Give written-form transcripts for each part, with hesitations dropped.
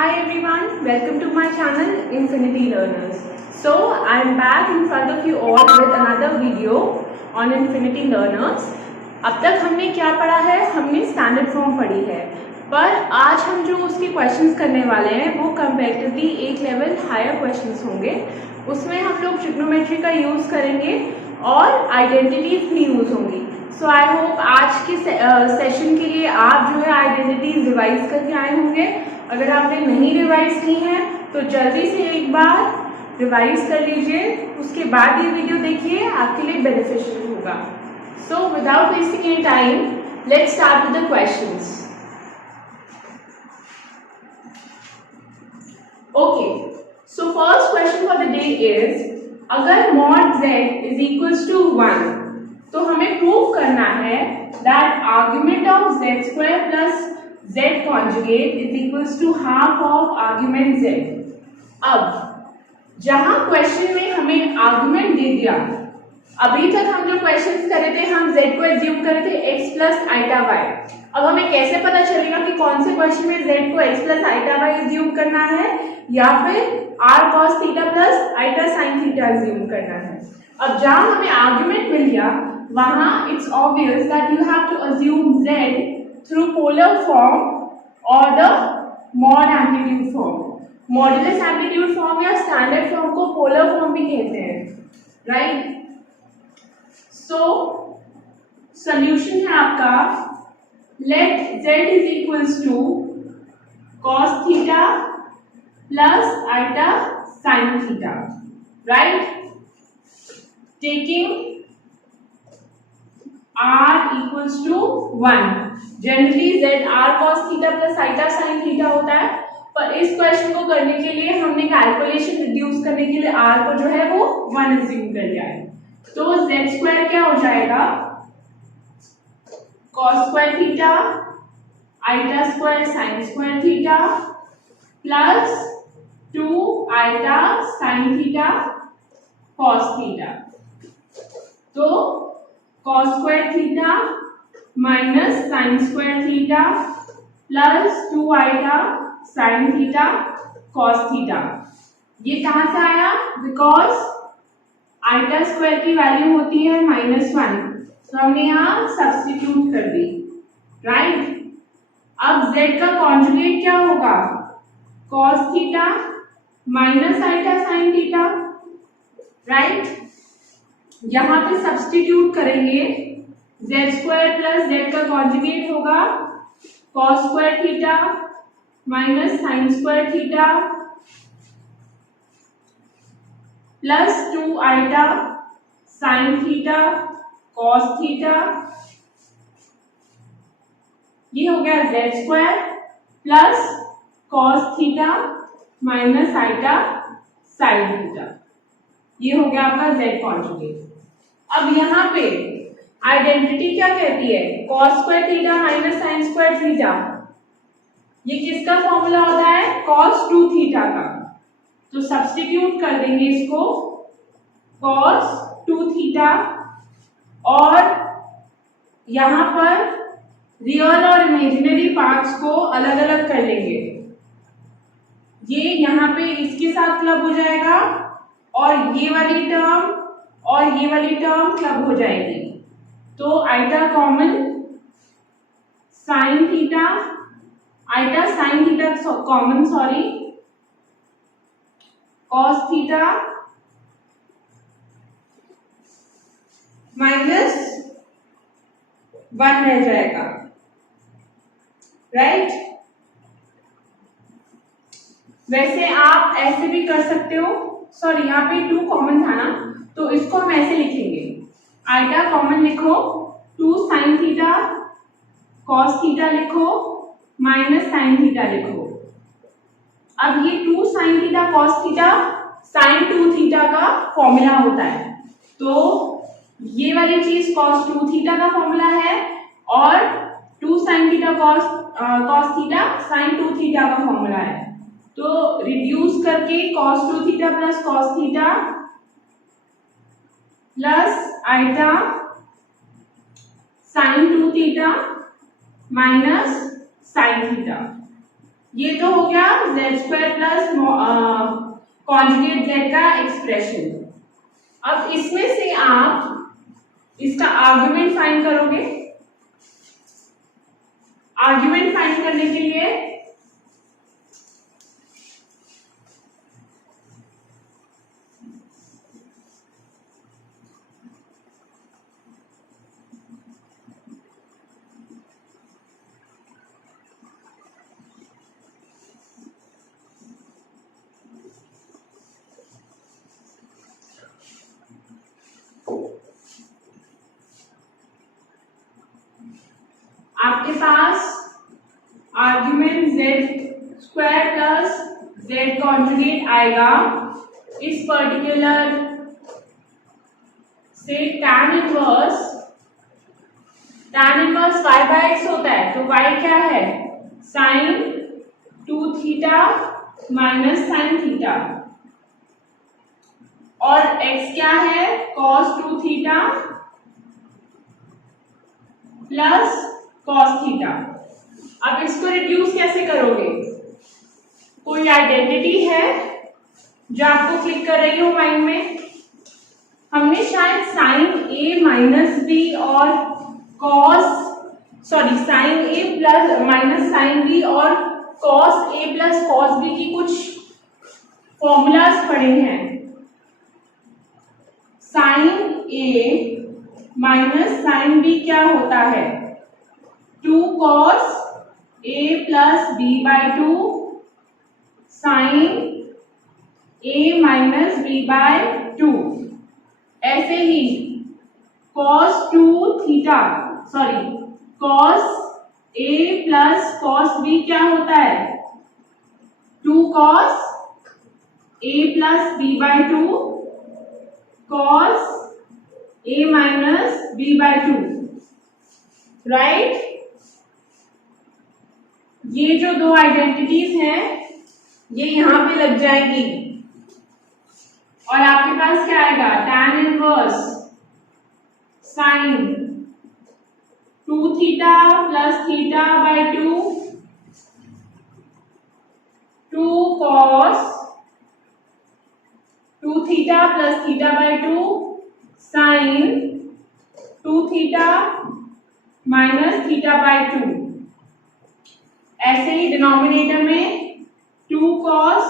Hi everyone, welcome to my channel Infinity Learners. So I'm back in front of you all with another video on Infinity Learners. अब तक हमने क्या पढ़ा है? हमने standard form पढ़ी है, पर आज हम जो उसके क्वेश्चंस करने वाले हैं वो कंपैरेटिवली एक लेवल हायर क्वेश्चंस होंगे। उसमें हम लोग ट्रिग्नोमेट्री का यूज़ करेंगे और आइडेंटिटीज भी यूज़ होंगी। सो आई होप आज के सेशन के लिए आप जो है आइडेंटिटीज रिवाइज करके आए होंगे। अगर आपने नहीं रिवाइज की हैं तो जल्दी से एक बार रिवाइज कर लीजिए, उसके बाद ये वीडियो देखिए, आपके लिए बेनिफिशियल होगा। So without wasting any time, let's start with the questions. Okay, so first question for the day is, अगर mod z is equals to 1 तो हमें प्रूव करना है that argument of z square plus z conjugate is equals to half of argument z। अब जहां question में हमें argument दे दिया, अभी तक हम जो क्वेश्चंस कर रहे थे हम z को एज्यूम कर रहे थे x प्लस आइटा y। अब हमें कैसे पता चलेगा कि कौन से क्वेश्चन में z को x plus iota y assume करना है या फिर r cos theta plus iota sin थीटा एज्यूम करना है? अब जहां हमें आर्ग्यूमेंट मिल गया वहां it's obvious that you have to assume z through polar form or the mod amplitude form. Modulus amplitude form या standard form को polar form भी कहते हैं, right? So solution है आपका, let z is equals to cos theta plus iota sin theta, right? Taking r equals to 1. Generally z r cos theta plus iota sin theta होता है, पर इस क्वेश्चन को करने के लिए हमने कैलकुलेशन रिड्यूस करने के लिए r को जो है वो 1 अज्यूम कर लिया है। तो z स्क्वायर क्या हो जाएगा? cos square theta iota square sin square theta plus 2 iota sin theta cos theta. तो cos square theta minus sine square theta plus 2 iota sine theta cos theta, ये कहां से आया? बिकॉज आइटा स्क्वायर की value होती है -1, तो हमने यहां सब्स्टिट्यूट कर दी, राइट? अब z का कॉन्जुगेट क्या होगा? Cos theta minus iota sine theta, right? यहां पे सब्स्टिट्यूट करेंगे, z स्क्वायर प्लस z का कॉन्जुगेट होगा cos square theta minus sine square theta plus 2 iota sine theta cos theta. ये हो गया z square plus cos theta minus iota sine theta, ये हो गया आपका z कॉन्जुगेट। अब यहाँ पे आइडेंटिटी क्या कहती है? cos square theta minus sine square theta, ये किसका फॉर्मूला होता है? cos 2 थीटा का। तो सब्स्टिट्यूट कर देंगे इसको, cos 2 थीटा, और यहां पर रियल और इमेजिनरी पार्ट्स को अलग अलग कर लेंगे। ये यहां पे इसके साथ क्लब हो जाएगा और ये वाली टर्म और ये वाली टर्म क्लब हो जाएगी। तो iota common, sine theta, iota sine theta common, sorry, cos theta minus 1 रह जाएगा, राइट? वैसे आप ऐसे भी कर सकते हो, सॉरी यहाँ पे 2 कॉमन था ना, तो इसको हम ऐसे लिखेंगे, आइटा कॉमन लिखो, 2 साइन थीटा कॉस थीटा लिखो माइनस साइन थीटा लिखो। अब ये 2 sine theta cos theta sine 2 theta का फॉर्मूला होता है, तो ये वाली चीज कॉस 2 थीटा का फॉर्मूला है और 2 sine theta cos theta sine 2 theta का फॉर्मूला है। तो रिड्यूस करके cos 2 theta plus cos theta plus iota sine 2 theta minus sine theta, ये तो हो गया z² प्लस कॉन्जुगेट z का एक्सप्रेशन। अब इसमें से आप इसका आर्ग्यूमेंट फाइंड करोगे। आर्ग्यूमेंट फाइंड करने के लिए आपके पास argument z² plus z conjugate आएगा। इस पर्टिकुलर से tan इनवर्स y/x होता है, तो y क्या है sin 2 theta minus sin theta, और x क्या है cos 2 theta plus cos theta. अब इसको रिड्यूस कैसे करोगे? कोई आइडेंटिटी है जो आपको क्लिक कर रही हो माइंड में? हमने शायद sin a माइनस b और sin a plus minus sin b और cos a plus cos b की कुछ फॉर्मूलाज पढ़े हैं। sin a minus sin b क्या होता है? 2 cos a plus b by 2 sin a minus b by 2। ऐसे ही cos 2 theta cos a plus cos b क्या होता है? 2 cos a plus b by 2 cos a minus b by 2, right. ये जो दो आइडेंटिटीज हैं ये यहां पे लग जाएगी और आपके पास क्या आएगा? tan inverse sin 2 theta plus theta by 2 2 cos 2 theta plus theta by 2 sin 2 theta minus theta by 2। ऐसे ही डिनोमिनेटर में 2 cos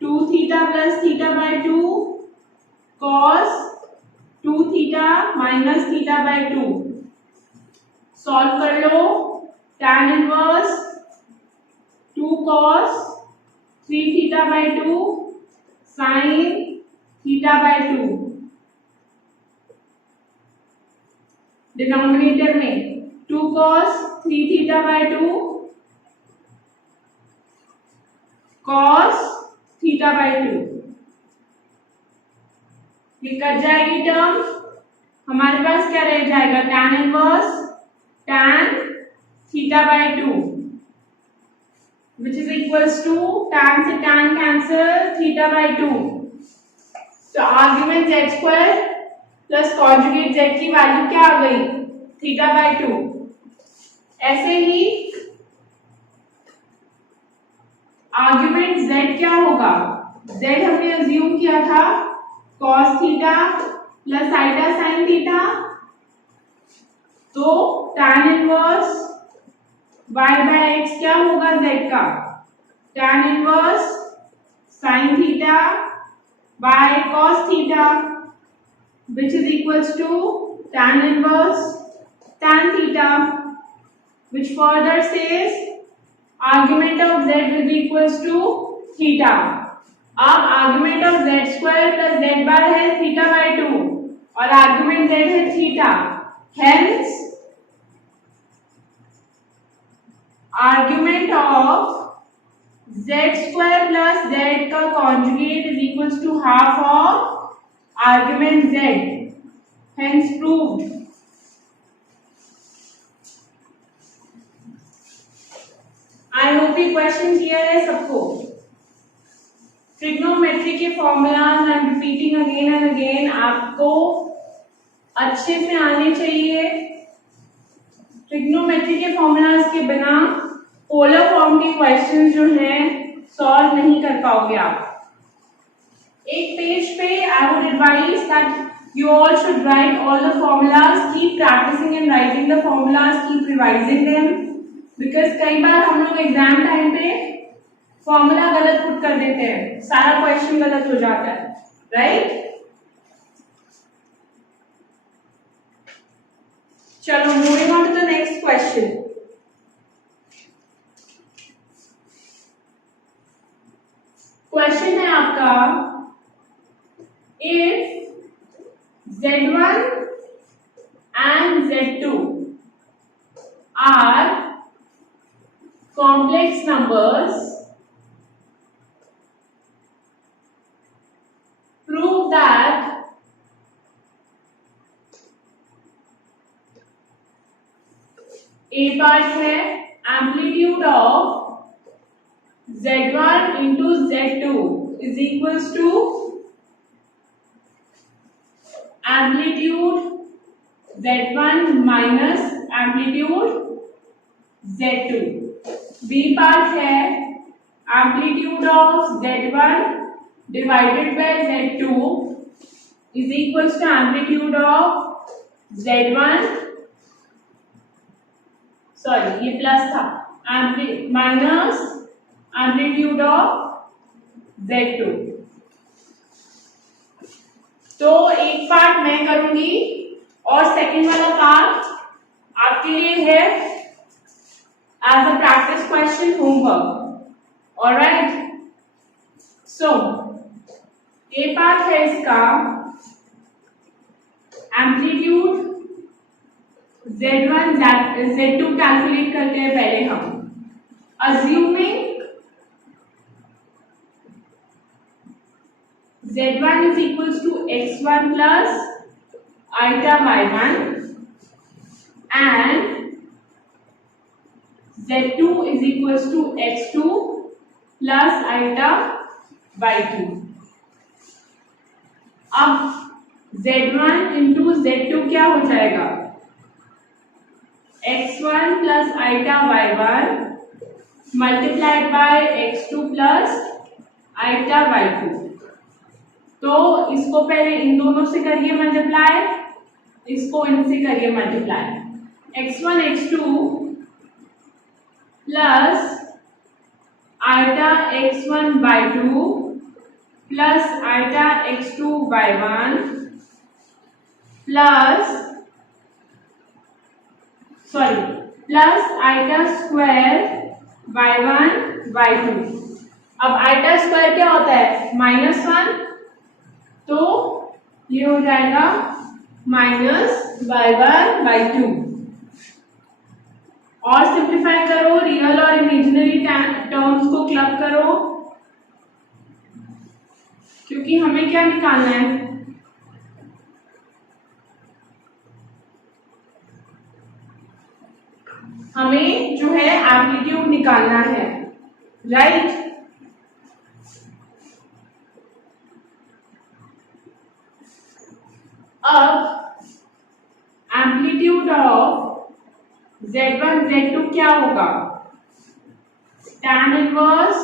2 theta plus theta by 2 cos 2 theta minus theta by 2। Solve कर लो। tan inverse 2 cos 3 theta by 2 sin theta by 2। Denominator में 2 cos 3 theta by 2 cos theta by 2। ये cut जाएगी term, हमारे पास क्या रह जाएगा? tan inverse tan theta by 2 which is equals to tan से tan cancel theta by 2। तो argument z² plus conjugate z की वैल्यू क्या आ गई? Theta by 2। ऐसे ही आर्ग्यूमेंट z क्या होगा? z हमने अज्यूम किया था cos theta plus iota sin theta, तो tan इनवर्स y/x क्या होगा z का? tan inverse sin theta by cos theta which is equals to tan inverse tan theta, which further says argument of z will be equals to theta। अब argument of z² plus z bar है theta by 2 और argument z है theta, hence argument of z² plus z का conjugate is equals to half of argument z, hence proved। I hope ये question clear है सबको। Trigonometry के formulas I am repeating again and again, आपको अच्छे से आने चाहिए। ट्रिग्नोमेट्री के फॉर्मूलाज के बिना पोलर फॉर्म के क्वेश्चन जो हैं सॉल्व नहीं कर पाओगे आप। एक पेज पे I would advise that you all should write all the formulas, keep practising and writing the formulas, keep revising them, because कई बार हम लोग एग्जाम टाइम पे फॉर्मूला गलत पुट कर देते हैं, सारा क्वेश्चन गलत हो जाता है, राइट? चलो moving on to the next question. Question है आपका, if Z1 and Z2 are complex numbers, prove that A part है amplitude of Z1 into Z2 is equals to amplitude Z1 minus amplitude Z2। B part है amplitude of Z1 divided by Z2 is equals to amplitude of Z1, sorry ये plus था, minus amplitude of Z2। तो एक part मैं करूंगी और second वाला part आपके लिए है as a practice question homework. Alright, so a part है इसका एम्पलीट्यूड Z1 Z2 कैलकुलेट करते हैं पहले हम। Assuming Z1 is equals to x1 plus iota y1 and Z2 is equals to x2 plus iota y2। अब Z1 into Z2 क्या हो जाएगा, x1 plus iota y1 multiplied by x2 plus iota y2। तो इसको पहले इन दोनों से करिए मल्टीप्लाई, इसको इनसे करिए multiply. x1 x2 plus iota x1 y2 plus iota x2 y1 plus iota square y1 y2। अब iota स्क्वायर क्या होता है, -1, तो ये हो जाएगा -y1 y2। और सिंप्लीफाई करो, रियल और इमेजिनरी टर्म्स को क्लब करो, क्योंकि हमें क्या निकालना है, हमें जो है एम्पलीट्यूड निकालना है, राइट? अब एम्पलीट्यूड ऑफ Z1 Z2 क्या होगा, tan inverse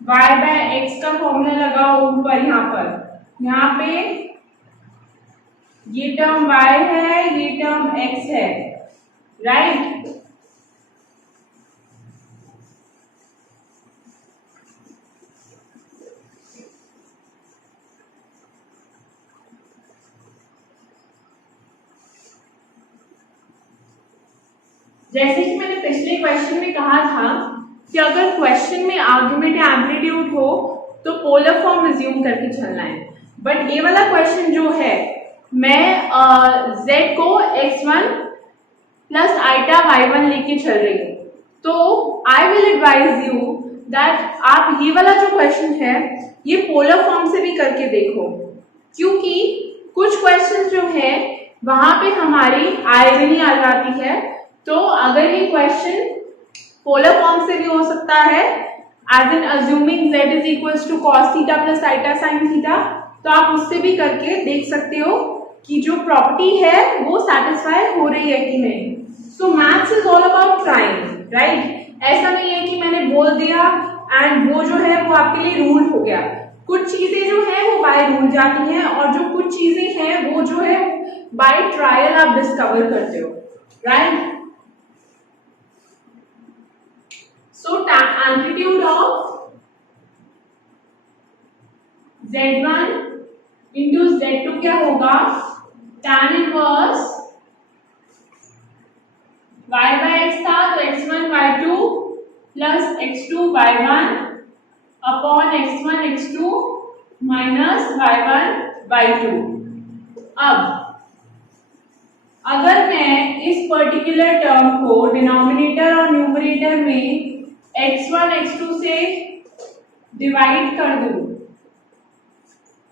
y by x का फॉर्मूला लगाओ ऊपर, यहाँ पे ये टर्म y है, ये टर्म x है, राइट? जैसे कि मैंने पिछले क्वेश्चन में कहा था कि अगर क्वेश्चन में आर्गुमेंट या एम्पलीट्यूड हो तो पोलर फॉर्म रिज्यूम करके चलना है, बट ये वाला क्वेश्चन जो है मैं z को x1 प्लस iota y1 लेके चल रही हूँ, तो I will advise you that आप ये वाला जो क्वेश्चन है ये पोलर फॉर्म से भी करके देखो, क्योंकि कुछ क्वेश्चन जो है वहां पे हमारी आयरनी आ जाती है। तो अगर ये क्वेश्चन पोलर फॉर्म से भी हो सकता है, as in assuming z is equals to cos theta plus iota sin theta, तो आप उससे भी करके देख सकते हो कि जो प्रॉपर्टी है वो सेटिस्फाई हो रही है कि नहीं। सो maths is all about trying, right? ऐसा नहीं है कि मैंने बोल दिया एंड वो जो है वो आपके लिए रूल हो गया। कुछ चीजें जो है वो बाय रूल जाती हैं और जो कुछ चीजें हैं वो जो है बाय ट्रायल आप डिस्कवर करते हो, right? So amplitude of Z1 into Z2 क्या होगा? tan inverse y by x था तो x1 y2 plus x2 y1 upon x1 x2 minus y1 y2। अब अगर मैं इस पर्टिकुलर टर्म को डिनोमिनेटर और न्यूमरेटर में x1 x2 से डिवाइड कर दूं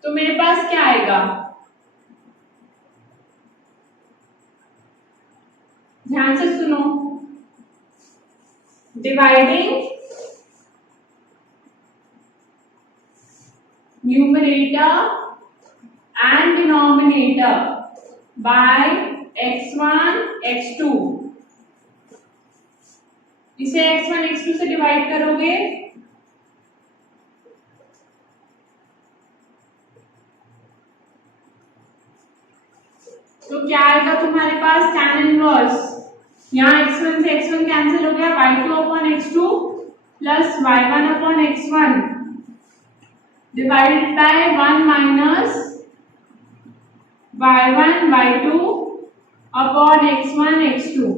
तो मेरे पास क्या आएगा? ध्यान से सुनो, dividing numerator and denominator by x1 x2, इसे x1 x2 से डिवाइड करोगे तो क्या आएगा तुम्हारे पास? tan इनवर्स, यहाँ x1 से x1 कैंसिल हो गया, y2 upon x2 plus y1 upon x1 divided by 1 minus y1 y2 upon x1 x2।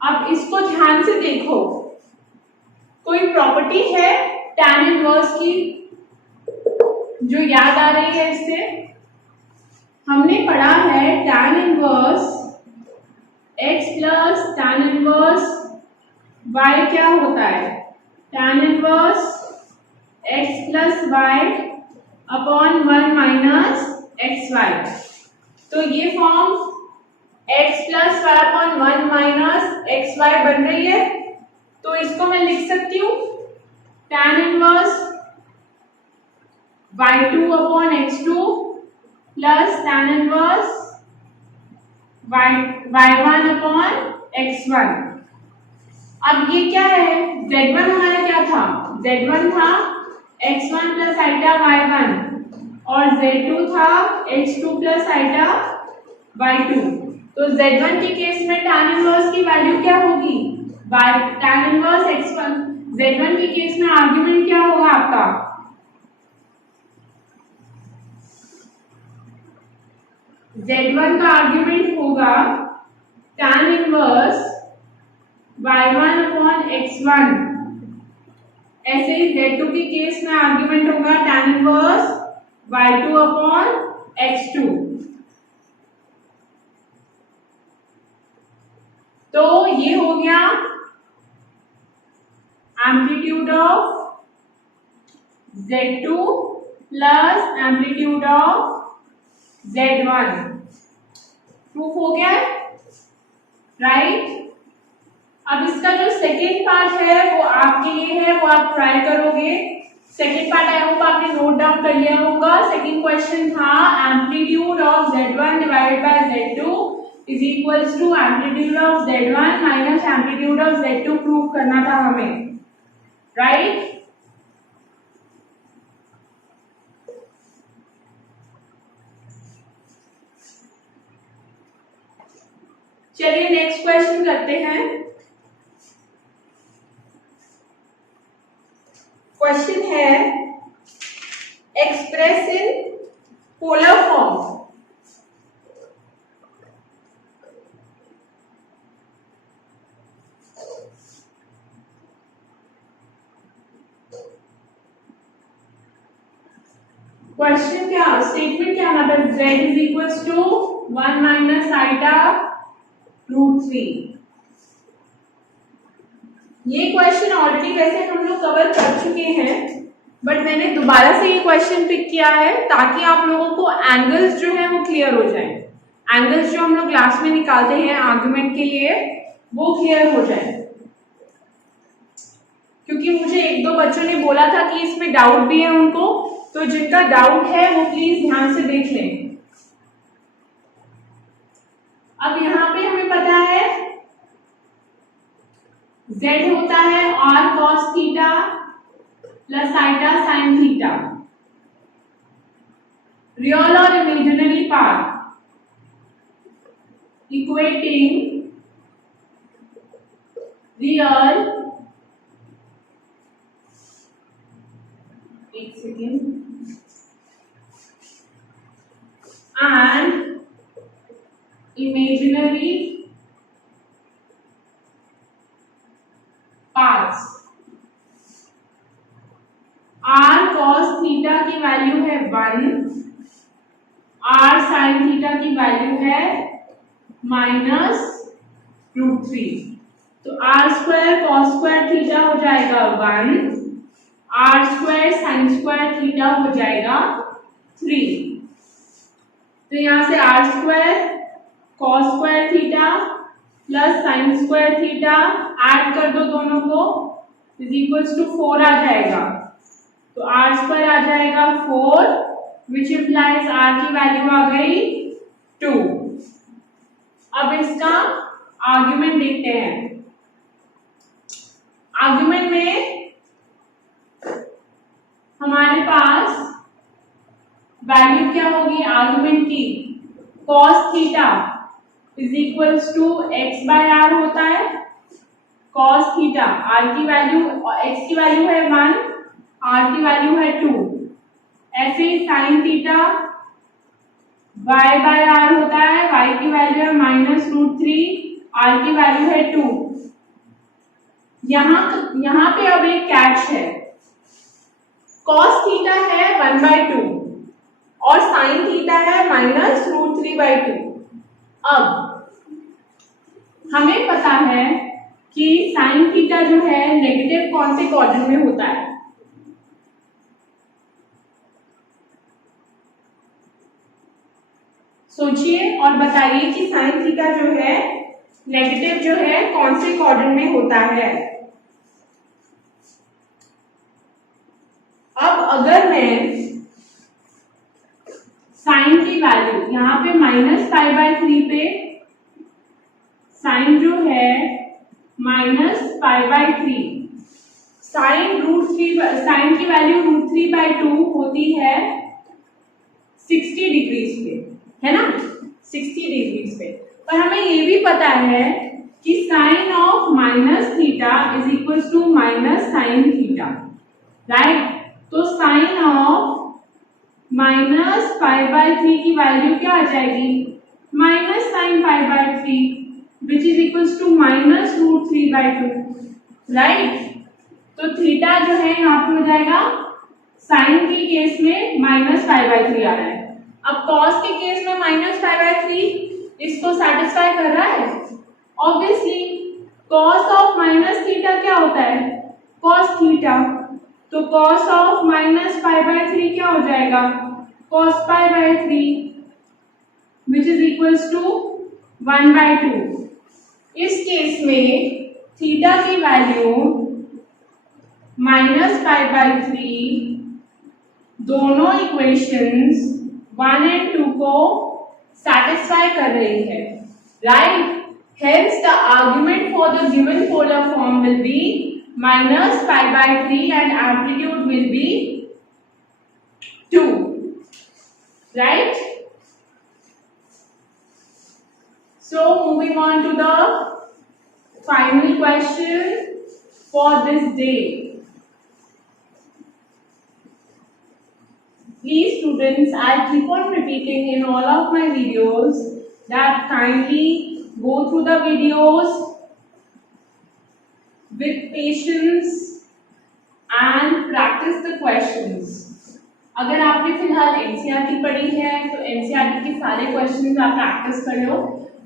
अब इसको ध्यान से देखो, कोई प्रॉपर्टी है tan इनवर्स की जो याद आ रही है? इससे हमने पढ़ा है tan inverse x plus tan inverse y क्या होता है? tan inverse x plus y upon 1 minus xy। तो ये form x plus y upon 1 minus xy बन रही है। तो इसको मैं लिख सकती हूँ tan inverse y2 upon x2 plus tan inverse y1 upon x1। अब ये क्या है? z1 हमारा क्या था? z1 था x1 प्लस आइटा y1 और z2 था x2 प्लस आइटा y2। तो z1 के केस में tan इनवर्स की वैल्यू क्या होगी? tan inverse x1। z1 के केस में आर्ग्यूमेंट क्या होगा आपका? Z1 का आर्ग्यूमेंट होगा tan inverse y1 upon x1। ऐसे ही Z2 के केस में आर्ग्यूमेंट होगा tan inverse y2 upon x2। तो ये हो गया amplitude of Z2 plus amplitude of Z1। Proof हो गया, राइट? अब इसका जो सेकेंड पार्ट है वो आपके लिए है, वो आप ट्राई करोगे। सेकेंड पार्ट आई होप आपने नोट डाउन कर लिया होगा। सेकेंड क्वेश्चन था amplitude of Z1 divided by Z2 is equals to amplitude of Z1 minus amplitude of Z2 prove करना था हमें, राइट? चलिए नेक्स्ट क्वेश्चन करते हैं। क्वेश्चन है express in polar form. Question क्या, स्टेटमेंट क्या आना था? z is equals to 1 minus iota root 3। ये क्वेश्चन ऑलरेडी वैसे हम लोग कवर कर चुके हैं, बट मैंने दोबारा से ये क्वेश्चन पिक किया है ताकि आप लोगों को एंगल्स जो है वो क्लियर हो जाए। एंगल्स जो हम लोग क्लास में निकालते हैं आर्गुमेंट के लिए वो क्लियर हो जाए, क्योंकि मुझे एक दो बच्चों ने बोला था कि इसमें डाउट भी है उनको, तो जिनका डाउट है वो प्लीज ध्यान से देख लें। अब यहाँ पे हमें पता है z होता है r cos theta plus iota sin theta, real और इमेजिनरी पार्ट इक्वेटिंग रियल, एक second, and imaginary parts। r cos theta की वैल्यू है 1, r sin थीटा की वैल्यू है -√3। तो r square cos square theta हो जाएगा 1, r square sin square theta हो जाएगा 3। तो यहां से r square cos square theta plus sin square theta add कर दो दोनों को, इज इक्वल्स टू 4 आ जाएगा। तो r स्क्वायर आ जाएगा 4, विच इम्प्लाइज r की वैल्यू आ गई 2। अब इसका आर्ग्यूमेंट देखते हैं। आर्ग्यूमेंट में हमारे पास वैल्यू क्या होगी आर्गुमेंट की, cos theta is equals to x by r होता है। cos थीटा r की वैल्यू, x की वैल्यू है 1, r की वैल्यू है 2। ऐसे ही sin theta y by r होता है, y की वैल्यू है -√3, r की वैल्यू है 2। यहाँ पे अब एक कैच है, cos थीटा है 1/2 और sin थीटा है -√3/2। अब हमें पता है कि sin थीटा जो है नेगेटिव कौन से क्वाड्रेंट में होता है, सोचिए और बताइए कि sin थीटा जो है नेगेटिव जो है कौन से क्वाड्रेंट में होता है। अब अगर मैं साइन की वैल्यू यहाँ पे -π/3 पे साइन जो है -π/3, साइन की वैल्यू √3/2 होती है 60 डिग्रीज पे, है ना, 60 डिग्रीज पे। पर हमें ये भी पता है कि sine of -θ is equal to -sin θ, right. तो साइन ऑफ -π/3 की वैल्यू क्या आ जाएगी, -sin π/3 which is equals to -√3/2, right. तो थीटा जो है यहाँ पे हो जाएगा, साइन के केस में -π/3 आ रहा है। अब कॉस के केस में -π/3 इसको सेटिस्फाई कर रहा है, ऑब्वियसली कॉस ऑफ -θ क्या होता है, cos थीटा। तो cos ऑफ -π/3 क्या हो जाएगा, cos π/3 which is equals to 1/2। इस केस में थीटा की वैल्यू -π/3 दोनों इक्वेशंस 1 और 2 को satisfy कर रही है, right? Hence the argument for the given polar form will be -π/3 and amplitude will be 2, right? So moving on to the final question for this day. Please students, I keep on repeating in all of my videos that kindly go through the videos with patience and practice the questions. अगर आपने फिलहाल NCERT पढ़ी है तो NCERT के सारे questions आप practice कर लो,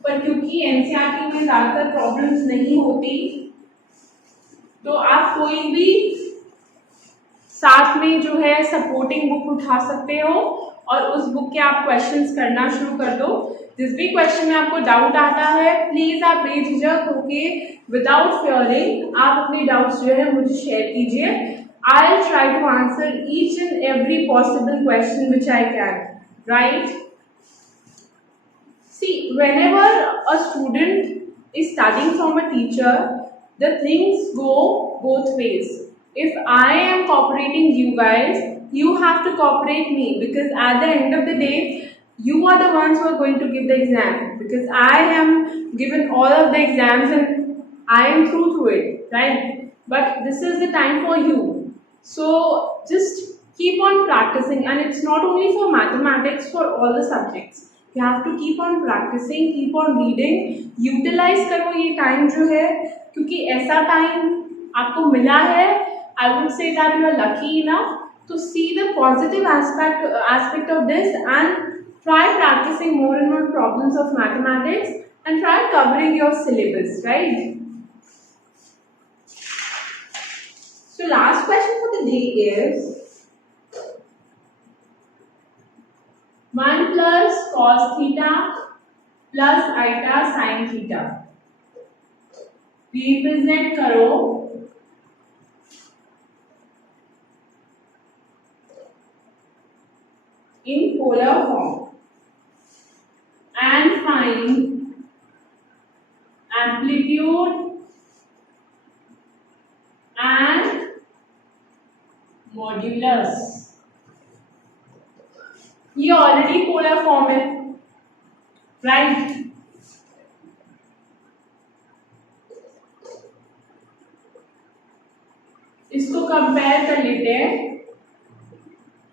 पर क्योंकि एनसीईआरटी में ज़्यादातर प्रॉब्लम्स नहीं होती तो आप कोई भी साथ में जो है सपोर्टिंग बुक उठा सकते हो और उस बुक के आप क्वेश्चंस करना शुरू कर दो। जिस भी क्वेश्चन में आपको डाउट आता है प्लीज आप बेझिझक होके विदाउट फियरिंग आप अपने डाउट्स जो है मुझे शेयर कीजिए। I will try to answer each and every possible question which I can, right. See, whenever a student is studying from a teacher, the things go both ways. If I am cooperating you guys, you have to cooperate me, because at the end of the day you are the ones who are going to give the exam, because I am given all of the exams and I am through it, right? But this is the time for you. So just keep on practicing, and it's not only for mathematics, for all the subjects. You have to keep on practicing, keep on reading, utilize करो ये time जो है, क्योंकि ऐसा time आपको मिला है. I would say that you are lucky enough to see the positive aspect of this, and try practicing more and more problems of mathematics, and try covering your syllabus, right? So last question for the day is 1 plus cos theta plus eta sin theta. Represent करो in polar form and find amplitude and modulus. ये already polar form है, right? इसको compare कर लेते हैं.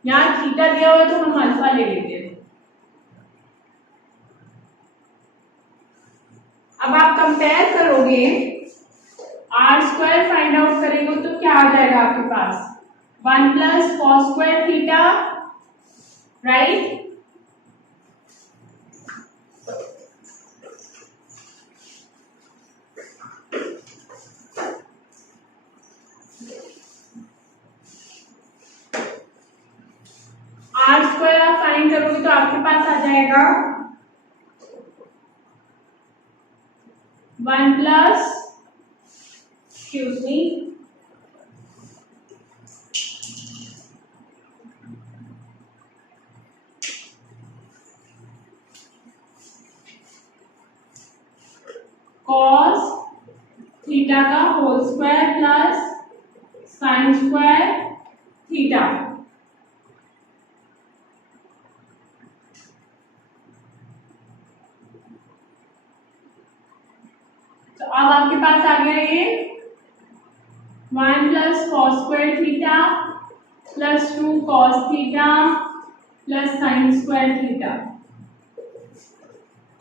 यहाँ theta दिया हुआ है तो हम अल्फा ले लेते हैं. अब आप कंपेयर करोगे, आर स्क्वायर फाइंड आउट करेंगे तो क्या आ जाएगा आपके पास? 1 plus cos square theta, right? R square आप फाइंड करोगे तो आपके पास आ जाएगा 1 plus, excuse me, cos theta का whole square plus sine square theta. तो अब आपके पास आ गया ये 1 plus cos square theta plus 2 cos theta plus sine square theta.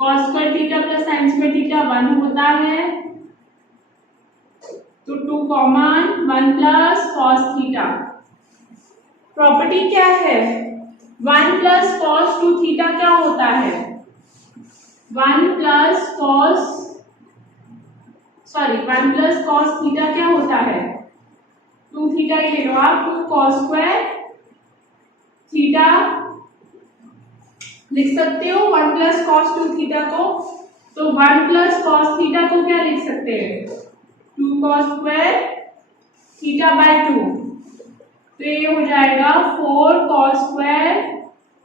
Cos square theta plus sine square theta 1 होता है, तो 2 common 1 plus cos theta. Property क्या है? 1 प्लस कॉस 2 थीटा क्या होता है? 1 प्लस कॉस थीटा क्या होता है? 2 थीटा ही ले लो आप, 2 कॉस स्क्वायर थीटा लिख सकते हो 1 प्लस कॉस 2 थीटा को. तो 1 प्लस कॉस थीटा को क्या लिख सकते हैं? 2 कॉस स्क्वायर थीटा बाय 2. तो ये हो जाएगा 4 cos square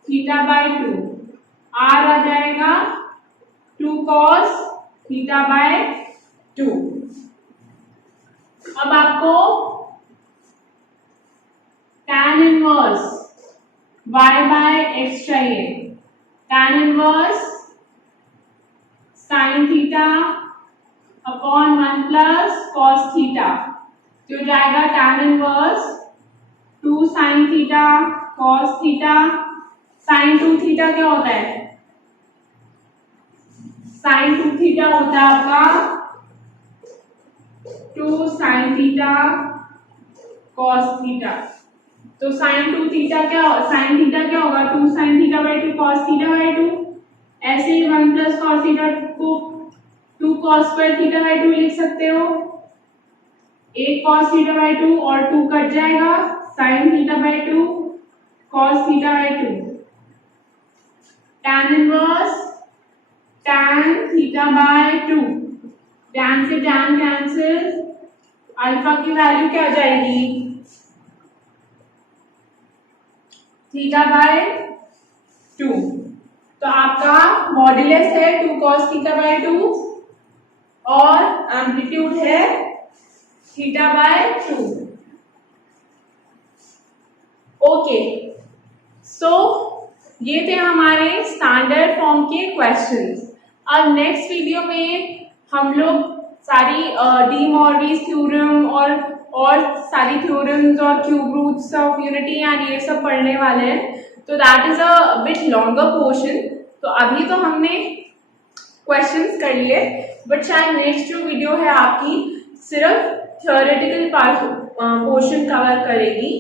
theta by 2. R आ जाएगा 2 कॉस थीटा बाय 2. अब आपको tan inverse y by x चाहिए. tan inverse sine theta upon 1 plus cos theta, जो जाएगा tan inverse 2 sine theta cos theta. Sine 2 theta क्या होता है? साइन 2 थीटा होता है आपका 2 साइन थीटा कॉस थीटा. तो साइन 2 थीटा क्या, साइन थीटा क्या होगा? 2 sine theta by 2 cos theta by 2. ऐसे ही 1 प्लस कॉस थीटा को 2 कॉस स्क्वायर थीटा बाय 2 लिख सकते हो. 1 कॉस थीटा बाय 2 और 2 कट जाएगा, sine theta by 2 cos theta by 2. tan inverse tan theta by 2. tan से tan कैंसिल, अल्फा की value क्या आ जाएगी? Theta by 2. तो आपका मॉड्यूलस है 2 cos थीटा बाय 2 और एम्पलीट्यूड है θ/2। ओके, सो ये थे हमारे स्टैंडर्ड फॉर्म के क्वेश्चंस। अब नेक्स्ट वीडियो में हम लोग सारी डी मॉर्गीज थ्योरम और सारी थ्योरम्स और cube roots of unity and ये सब पढ़ने वाले हैं। तो that is a bit longer portion. तो अभी तो हमने क्वेश्चंस कर लिए, बट शायद नेक्स्ट जो वीडियो है आपकी सिर्फ थ्योरेटिकल पार्ट पोर्शन कवर करेगी।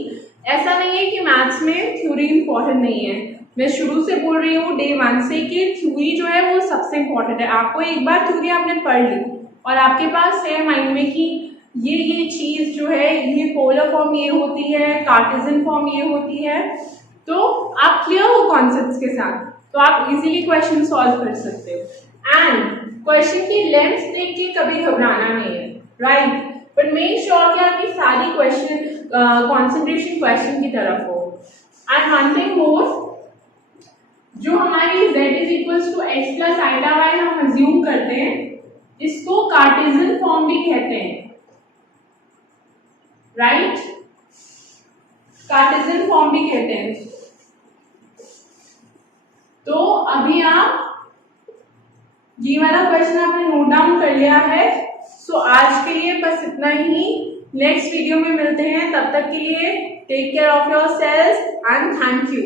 ऐसा नहीं है कि मैथ्स में थ्योरी इंपॉर्टेंट नहीं है, मैं शुरू से बोल रही हूँ डे 1 से कि थ्योरी जो है वो सबसे इम्पोर्टेंट है। आपको एक बार थ्योरी आपने पढ़ ली और आपके पास है माइंड में कि ये चीज जो है, ये पोलर फॉर्म ये होती है, कार्टेशियन फॉर्म ये होती है, तो आप क्लियर हो कॉन्सेप्ट्स के साथ, तो आप इजीली क्वेश्चन सॉल्व कर सकते हो। एंड क्वेश्चन की लेंथ देख के कभी घबराना नहीं है, राइट? बट मेक श्योर कि आपकी सारी क्वेश्चन कॉन्सेंट्रेशन क्वेश्चन की तरफ हो। एंड वन थिंग मोर, जो हमारी z is equals to x plus iota y हम अज्यूम करते हैं, इसको कार्टेशियन फॉर्म भी कहते हैं, राइट? कार्टेशियन फॉर्म भी कहते हैं। तो अभी आप ये वाला क्वेश्चन आपने नोट डाउन कर लिया है। सो आज के लिए बस इतना ही। नेक्स्ट वीडियो में मिलते हैं, तब तक के लिए take care of yourself and thank you.